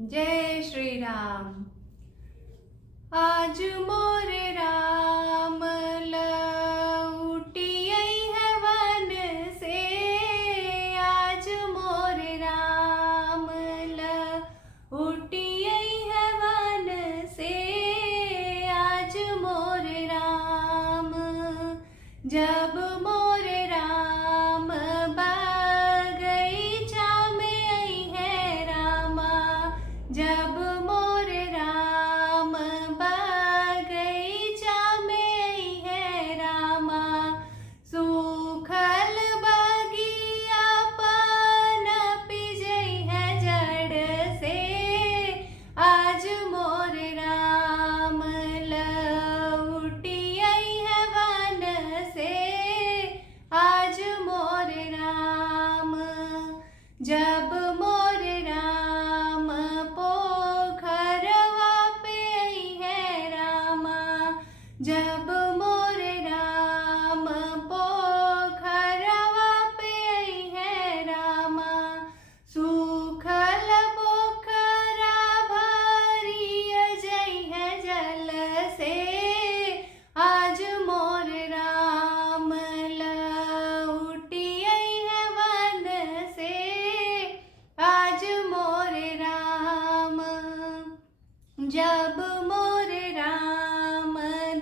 जय श्री राम। आज मोरे राम लौटियई है वन से। आज मोरे राम लौटियई है वन से। आज मोरे राम जब मोरे राम बगीचा में आई है रामा। जब मोरे राम बगीचा में आई है रामा। सूखल बगिया पन पिजई है जड़ से। आज मोरे राम लौटी आई है वन से। आज मोरे राम जब मोरे राम पोखरवा पे आई है रामा। जब मोरे राम पोखरवा पे आई है रामा। सूखल पोखरा भरी जई है जल से। आज मोरे राम लौटी आई है वन से। आज मोरे राम जब मोरे राम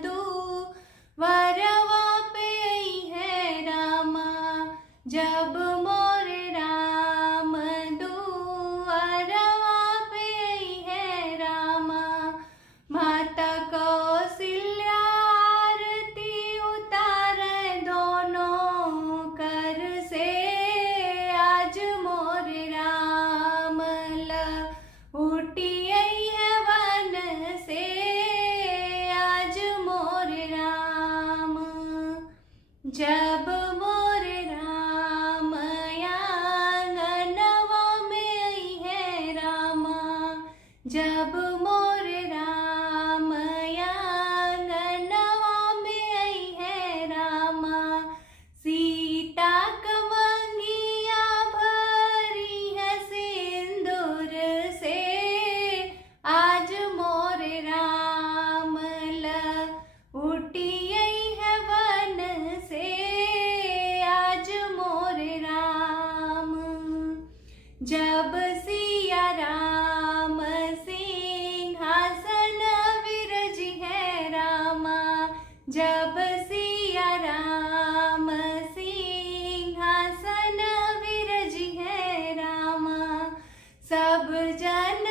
दुवरवा पे आई है रामा। जब मोरे राम दुवरवा पे आई है रामा। माता कौशल्या आरती उतारे दोनों कर से। आज मोरे राम लौटी आई है वन से। आज मोरे राम जब मोरे राम आंगनवा में आई है रामा। जब मोरे राम आंगनवा में आई है रामा। सीता कमंगिया भरी है सिंदूर से। आज मोरे राम लौटी आई है वन से। आज मोरे राम जब सिया राम सिंहासन विरजी है रामा। जब सिया राम सिंहासन विरजी है रामा। सब जन